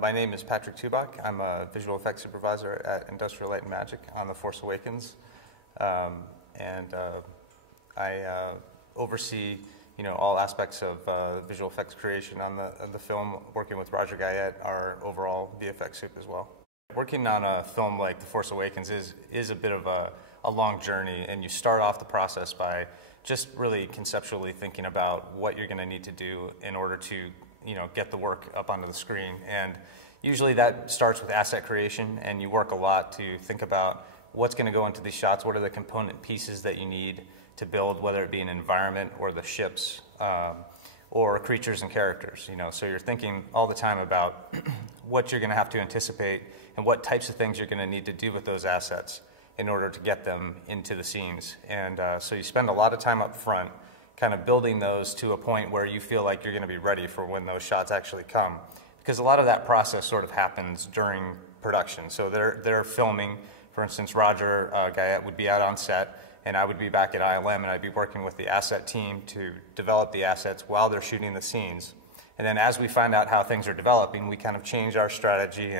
My name is Patrick Tubach. I'm a visual effects supervisor at Industrial Light and Magic on the Force Awakens, and I oversee, all aspects of visual effects creation on the film, working with Roger Guyette, our overall VFX soup as well. Working on a film like The Force Awakens is a bit of a long journey, and you start off the process by just really conceptually thinking about what you're going to need to do in order to get the work up onto the screen. And usually that starts with asset creation, and you work a lot to think about what's going to go into these shots, what are the component pieces that you need to build, whether it be an environment or the ships or creatures and characters. So you're thinking all the time about what you're going to have to anticipate and what types of things you're going to need to do with those assets in order to get them into the scenes. And so you spend a lot of time up front kind of building those to a point where you feel like you're going to be ready for when those shots actually come. Because a lot of that process sort of happens during production. So they're filming, for instance, Roger Guyette would be out on set, and I would be back at ILM, and I'd be working with the asset team to develop the assets while they're shooting the scenes. And then as we find out how things are developing, we kind of change our strategy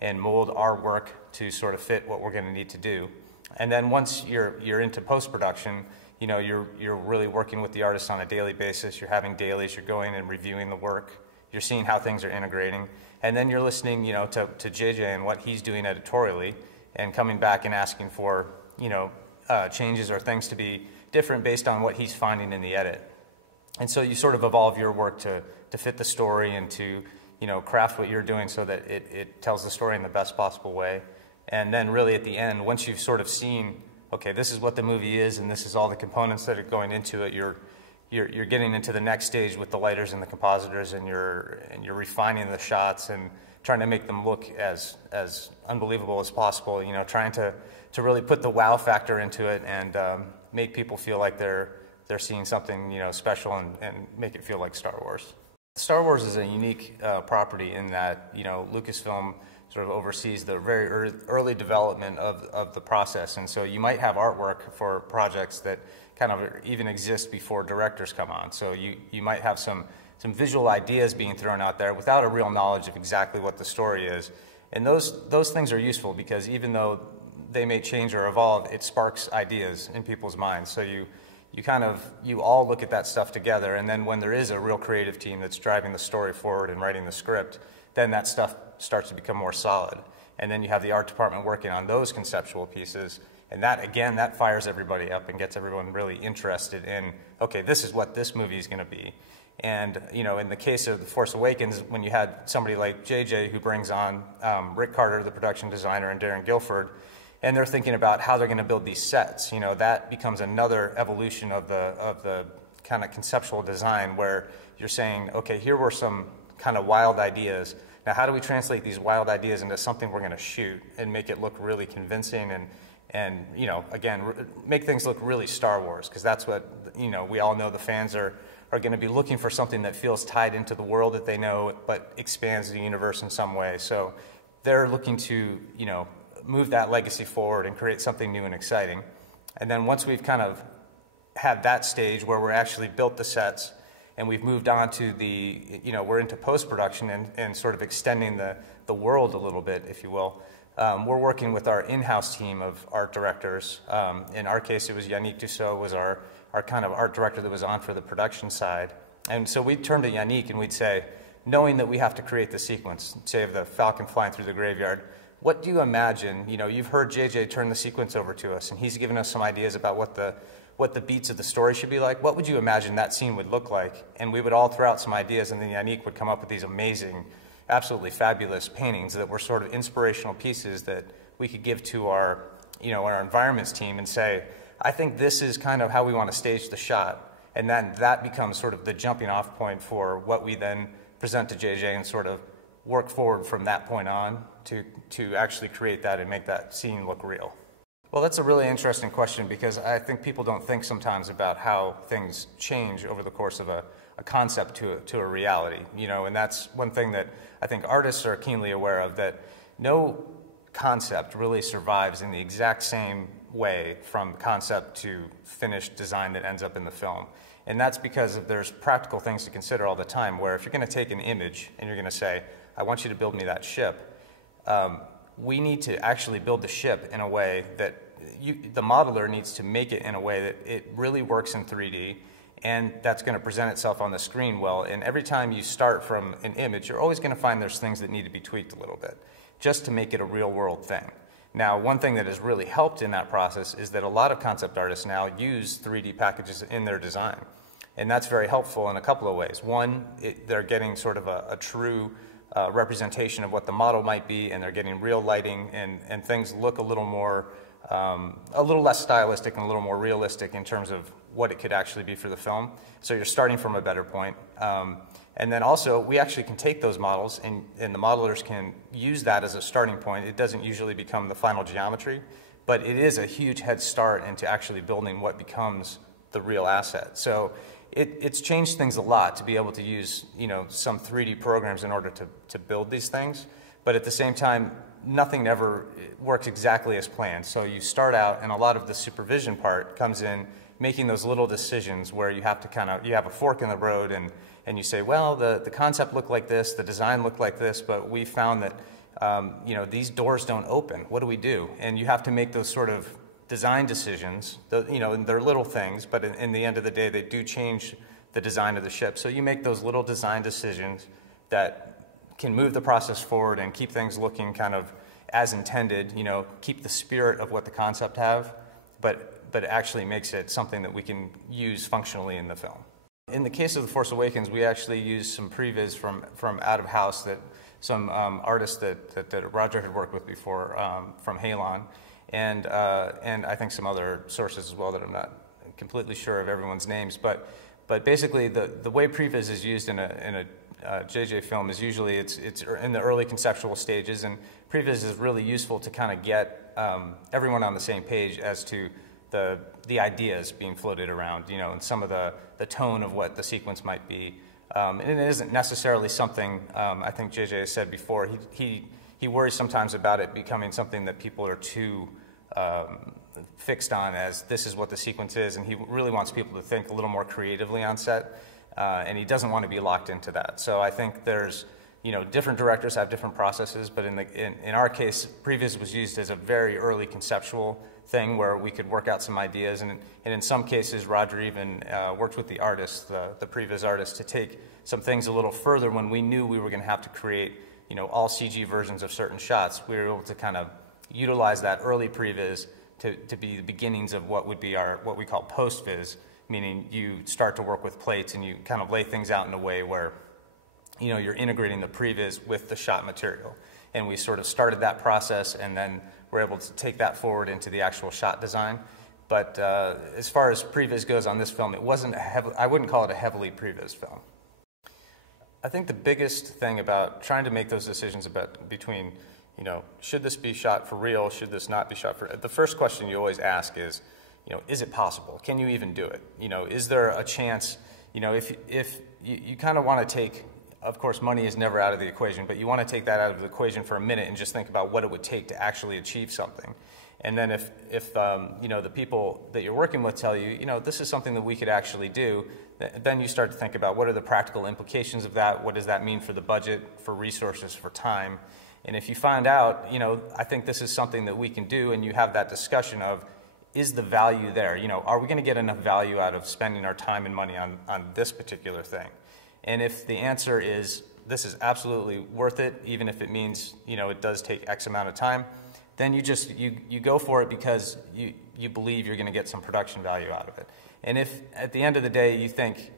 and mold our work to sort of fit what we're going to need to do. And then once you're into post-production, you're really working with the artists on a daily basis. You're having dailies. You're going and reviewing the work. You're seeing how things are integrating. And then you're listening, to J.J. and what he's doing editorially, and coming back and asking for, changes or things to be different based on what he's finding in the edit. And so you sort of evolve your work to fit the story and to, craft what you're doing so that it tells the story in the best possible way. And then really at the end, once you've sort of seen, okay, this is what the movie is, and this is all the components that are going into it, you're getting into the next stage with the lighters and the compositors, and you're refining the shots and trying to make them look as unbelievable as possible. Trying to really put the wow factor into it and make people feel like they're seeing something special and make it feel like Star Wars. Star Wars is a unique property in that Lucasfilm sort of oversees the very early development of the process. And so you might have artwork for projects that kind of even exist before directors come on. So you might have some visual ideas being thrown out there without a real knowledge of exactly what the story is. And those things are useful because even though they may change or evolve, it sparks ideas in people's minds. So you all look at that stuff together, and then when there is a real creative team that's driving the story forward and writing the script, then that stuff starts to become more solid. And then you have the art department working on those conceptual pieces, and that fires everybody up and gets everyone really interested in, okay, this is what this movie is going to be. And in the case of The Force Awakens, when you had somebody like J.J. who brings on Rick Carter, the production designer, and Darren Guilford, and they're thinking about how they're going to build these sets, that becomes another evolution of the kind of conceptual design where you're saying, okay, here were some kind of wild ideas. Now, how do we translate these wild ideas into something we're going to shoot and make it look really convincing and again, make things look really Star Wars, because that's what, we all know the fans are going to be looking for, something that feels tied into the world that they know but expands the universe in some way. So they're looking to, move that legacy forward and create something new and exciting. And then once we've kind of had that stage where we're actually built the sets and we've moved on to we're into post-production and sort of extending the world a little bit, if you will, we're working with our in-house team of art directors. In our case, it was Yannick Dussault was our kind of art director that was on for the production side. And so we'd turn to Yannick and we'd say, knowing that we have to create the sequence, say of the Falcon flying through the graveyard, what do you imagine? You've heard J.J. turn the sequence over to us, and he's given us some ideas about what the beats of the story should be like. What would you imagine that scene would look like? And we would all throw out some ideas, and then Yannick would come up with these amazing, absolutely fabulous paintings that were sort of inspirational pieces that we could give to our environments team and say, I think this is kind of how we want to stage the shot. And then that becomes sort of the jumping off point for what we then present to J.J. and sort of work forward from that point on to actually create that and make that scene look real. Well, that's a really interesting question, because I think people don't think sometimes about how things change over the course of a concept to a reality, and that's one thing that I think artists are keenly aware of, that no concept really survives in the exact same way from concept to finished design that ends up in the film. And that's because there's practical things to consider all the time, where if you're going to take an image and you're going to say, I want you to build me that ship, we need to actually build the ship in a way that the modeler needs to make it in a way that it really works in 3D, and that's going to present itself on the screen well. And every time you start from an image, you're always going to find there's things that need to be tweaked a little bit, just to make it a real-world thing. Now, one thing that has really helped in that process is that a lot of concept artists now use 3D packages in their design. And that's very helpful in a couple of ways. One, they're getting sort of a true representation of what the model might be, and they're getting real lighting, and things look a little more, a little less stylistic and a little more realistic in terms of what it could actually be for the film. So you're starting from a better point. And then also, we actually can take those models, and the modelers can use that as a starting point. It doesn't usually become the final geometry, but it is a huge head start into actually building what becomes the real asset. So it's changed things a lot to be able to use, you know, some 3D programs in order to build these things. But at the same time, nothing ever works exactly as planned. So you start out, and a lot of the supervision part comes in making those little decisions where you have to you have a fork in the road, and you say, well, the concept looked like this, the design looked like this, but we found that you know, these doors don't open. What do we do? And you have to make those sort of design decisions. You know, they're little things, but in the end of the day, they do change the design of the ship. So you make those little design decisions that can move the process forward and keep things looking kind of as intended, you know, keep the spirit of what the concept have, but it actually makes it something that we can use functionally in the film. In the case of The Force Awakens, we actually used some previs from out of house, that some artists that Roger had worked with before from Halon, and I think some other sources as well that I'm not completely sure of everyone's names. But basically, the way previs is used in a J.J. film is usually it's in the early conceptual stages, and previs is really useful to kind of get everyone on the same page as to the ideas being floated around, you know, and some of the tone of what the sequence might be. And it isn't necessarily something, I think J.J. has said before, he worries sometimes about it becoming something that people are too fixed on as this is what the sequence is, and he really wants people to think a little more creatively on set, and he doesn't want to be locked into that. So I think there's, you know, different directors have different processes, but in our case, previs was used as a very early conceptual thing where we could work out some ideas, and in some cases, Roger even worked with the artist, the previs artist, to take some things a little further when we knew we were going to have to create, you know, all CG versions of certain shots. We were able to kind of utilize that early previs to be the beginnings of what would be what we call post-vis, meaning you start to work with plates and you kind of lay things out in a way where, you know, you're integrating the previs with the shot material. And we sort of started that process, and then we're able to take that forward into the actual shot design. But as far as previs goes on this film, it wasn't I wouldn't call it a heavily previs film. I think the biggest thing about trying to make those decisions between, you know, should this be shot for real, should this not be shot for, the first question you always ask is, you know, is it possible? Can you even do it? You know, is there a chance, you know, if you kind of want to take, of course, money is never out of the equation, but you want to take that out of the equation for a minute and just think about what it would take to actually achieve something. And then if you know, the people that you're working with tell you, you know, this is something that we could actually do, then you start to think about what are the practical implications of that, what does that mean for the budget, for resources, for time. And if you find out, you know, I think this is something that we can do, and you have that discussion of, is the value there? You know, are we going to get enough value out of spending our time and money on this particular thing? And if the answer is, this is absolutely worth it, even if it means, you know, it does take X amount of time, then you go for it because you believe you're going to get some production value out of it. And if at the end of the day you think,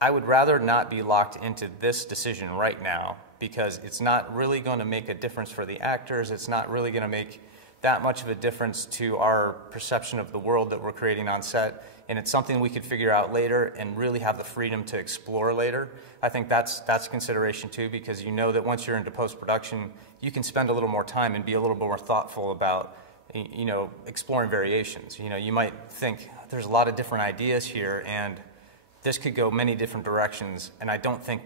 I would rather not be locked into this decision right now because it's not really going to make a difference for the actors, it's not really going to make that much of a difference to our perception of the world that we're creating on set, and it's something we could figure out later and really have the freedom to explore later, I think that's a consideration too, because you know that once you're into post-production, you can spend a little more time and be a little more thoughtful about, you know, exploring variations. You know, you might think there's a lot of different ideas here and this could go many different directions, and I don't think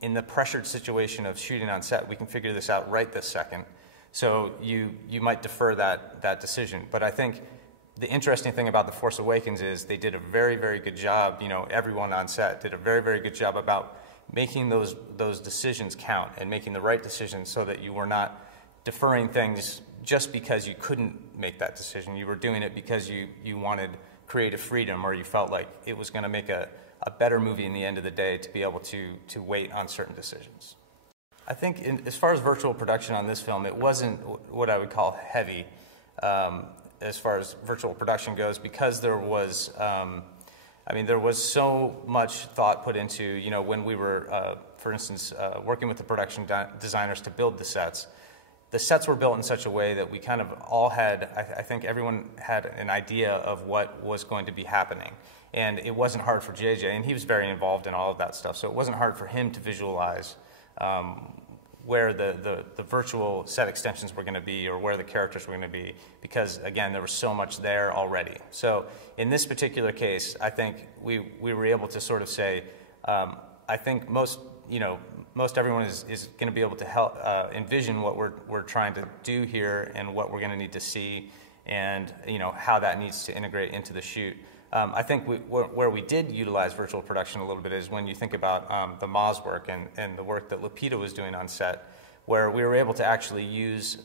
in the pressured situation of shooting on set, we can figure this out right this second. So you might defer that decision. But I think the interesting thing about The Force Awakens is they did a very, very good job, you know, everyone on set did a very, very good job about making those decisions count and making the right decisions so that you were not deferring things just because you couldn't make that decision. You were doing it because you wanted creative freedom, or you felt like it was going to make a better movie in the end of the day to be able to wait on certain decisions. I think as far as virtual production on this film, it wasn't what I would call heavy as far as virtual production goes, because there was, I mean, there was so much thought put into, you know, when we were, for instance, working with the production designers to build the sets. The sets were built in such a way that we kind of all had, I think everyone had an idea of what was going to be happening. And it wasn't hard for J.J., and he was very involved in all of that stuff, so it wasn't hard for him to visualize where the virtual set extensions were going to be, or where the characters were going to be, because again, there was so much there already. So in this particular case, I think we were able to sort of say, I think most everyone is going to be able to help envision what we're trying to do here and what we're going to need to see, and you know how that needs to integrate into the shoot. I think where we did utilize virtual production a little bit is when you think about the Maz work and the work that Lupita was doing on set, where we were able to actually use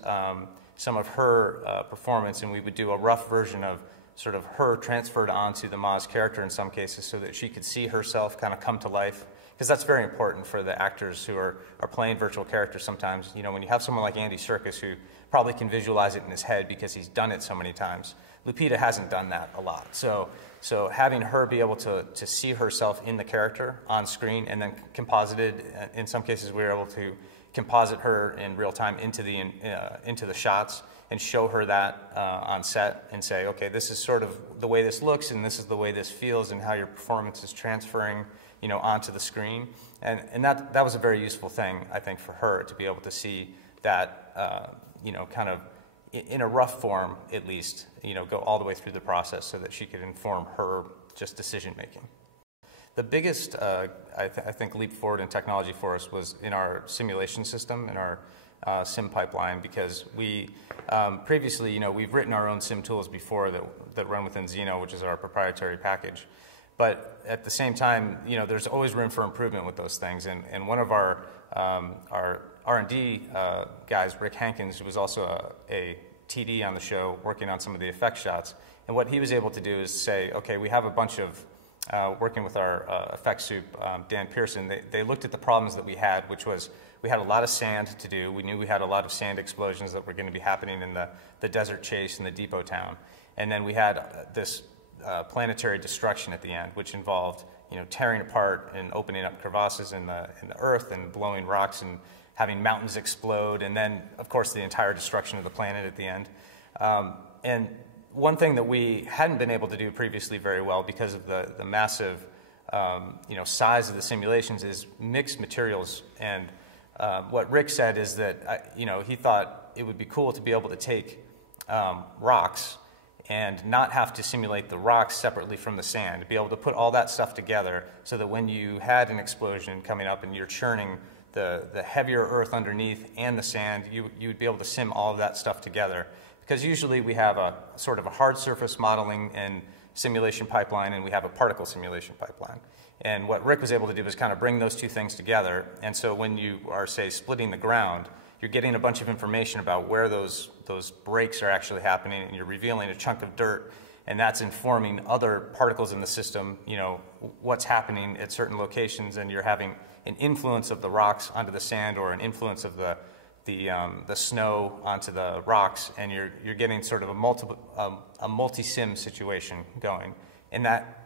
some of her performance, and we would do a rough version of sort of her transferred onto the Maz character in some cases, so that she could see herself kind of come to life. Because that's very important for the actors who are playing virtual characters sometimes. You know, when you have someone like Andy Serkis, who probably can visualize it in his head because he's done it so many times, Lupita hasn't done that a lot. So having her be able to see herself in the character on screen, and then composited, in some cases we were able to composite her in real time into the shots and show her that on set and say, okay, this is sort of the way this looks, and this is the way this feels, and how your performance is transferring, you know, onto the screen. And that was a very useful thing, I think, for her to be able to see that, you know, kind of in a rough form, at least, you know, go all the way through the process so that she could inform her just decision making. The biggest, I think, leap forward in technology for us was in our simulation system, in our sim pipeline, because we previously, you know, we've written our own sim tools before that run within Xeno, which is our proprietary package. But at the same time, you know, there's always room for improvement with those things. And one of our R&D guys, Rick Hankins, who was also a TD on the show, working on some of the effect shots. And what he was able to do is say, okay, we have a bunch of, working with our effects soup, Dan Pearson, they looked at the problems that we had, which was we had a lot of sand to do. We knew we had a lot of sand explosions that were going to be happening in the desert chase in the depot town. And then we had this planetary destruction at the end, which involved, you know, tearing apart and opening up crevasses in the earth and blowing rocks and having mountains explode, and then, of course, the entire destruction of the planet at the end. And one thing that we hadn't been able to do previously very well because of the massive, you know, size of the simulations is mix materials. And what Rick said is that, you know, he thought it would be cool to be able to take rocks and not have to simulate the rocks separately from the sand, to be able to put all that stuff together so that when you had an explosion coming up and you're churning the heavier earth underneath and the sand, you'd be able to sim all of that stuff together. Because usually we have a sort of a hard surface modeling and simulation pipeline, and we have a particle simulation pipeline. And what Rick was able to do was kind of bring those two things together. And so when you are, say, splitting the ground, you're getting a bunch of information about where those breaks are actually happening, and you're revealing a chunk of dirt, and that's informing other particles in the system, you know, what's happening at certain locations, and you're having an influence of the rocks onto the sand, or an influence of the snow onto the rocks, and you're getting sort of a multi-sim situation going. And that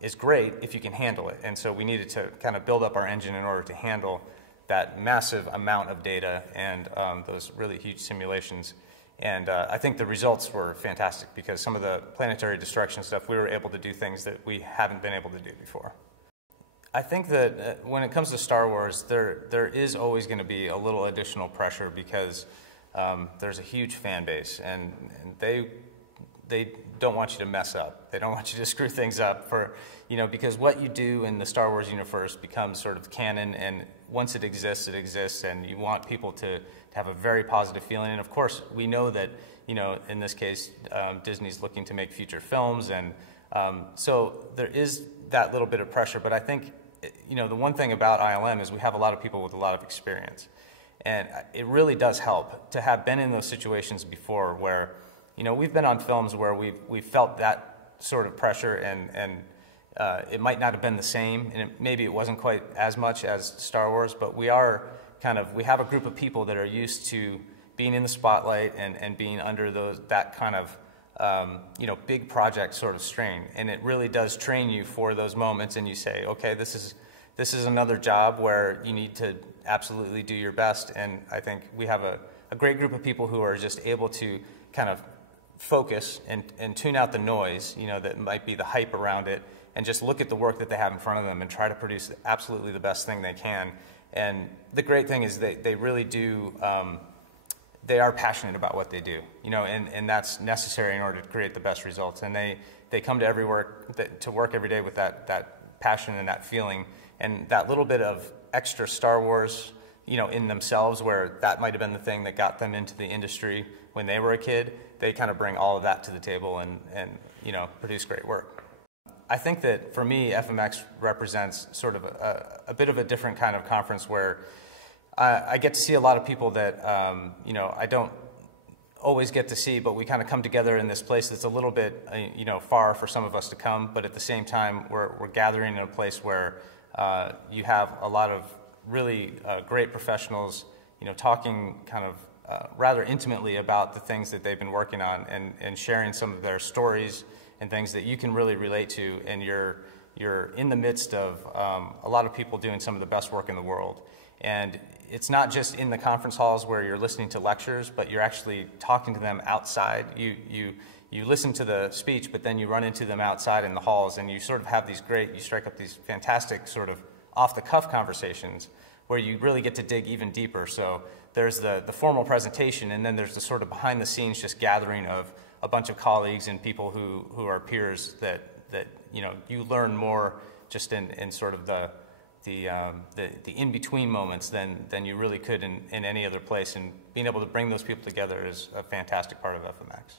is great if you can handle it. And so we needed to kind of build up our engine in order to handle that massive amount of data and those really huge simulations. And I think the results were fantastic, because some of the planetary destruction stuff, we were able to do things that we haven't been able to do before. I think that when it comes to Star Wars, there is always going to be a little additional pressure, because there's a huge fan base, and they don't want you to mess up. They don't want you to screw things up for, because what you do in the Star Wars universe becomes sort of canon, and once it exists, and you want people to have a very positive feeling. And of course, we know that, in this case, Disney's looking to make future films, and so there is that little bit of pressure. But I think, the one thing about ILM is we have a lot of people with a lot of experience. And it really does help to have been in those situations before where, we've been on films where we've felt that sort of pressure, and it might not have been the same, and maybe it wasn't quite as much as Star Wars, but we have a group of people that are used to being in the spotlight and being under that kind of, big project sort of strain. And it really does train you for those moments, and you say, okay, this is another job where you need to absolutely do your best. And I think we have a great group of people who are just able to kind of focus and tune out the noise, that might be the hype around it, and just look at the work that they have in front of them and try to produce absolutely the best thing they can. And the great thing is they really do, they are passionate about what they do, and that's necessary in order to create the best results. And they come to work every day with that passion and that feeling, and that little bit of extra Star Wars, in themselves, where that might have been the thing that got them into the industry when they were a kid. They kind of bring all of that to the table and produce great work. I think that for me, FMX represents sort of a bit of a different kind of conference where I get to see a lot of people that I don't always get to see, but we kind of come together in this place that's a little bit far for some of us to come, but at the same time we're gathering in a place where you have a lot of really great professionals, talking kind of rather intimately about the things that they've been working on, and sharing some of their stories and things that you can really relate to. And you're in the midst of a lot of people doing some of the best work in the world. And it's not just in the conference halls where you're listening to lectures, but you're actually talking to them outside. You listen to the speech, but then you run into them outside in the halls, and you sort of have you strike up these fantastic sort of off-the-cuff conversations where you really get to dig even deeper. So there's the formal presentation, and then there's the sort of behind-the-scenes just gathering of a bunch of colleagues and people who are peers that you learn more just in sort of the in-between moments than you really could in any other place. And being able to bring those people together is a fantastic part of FMX.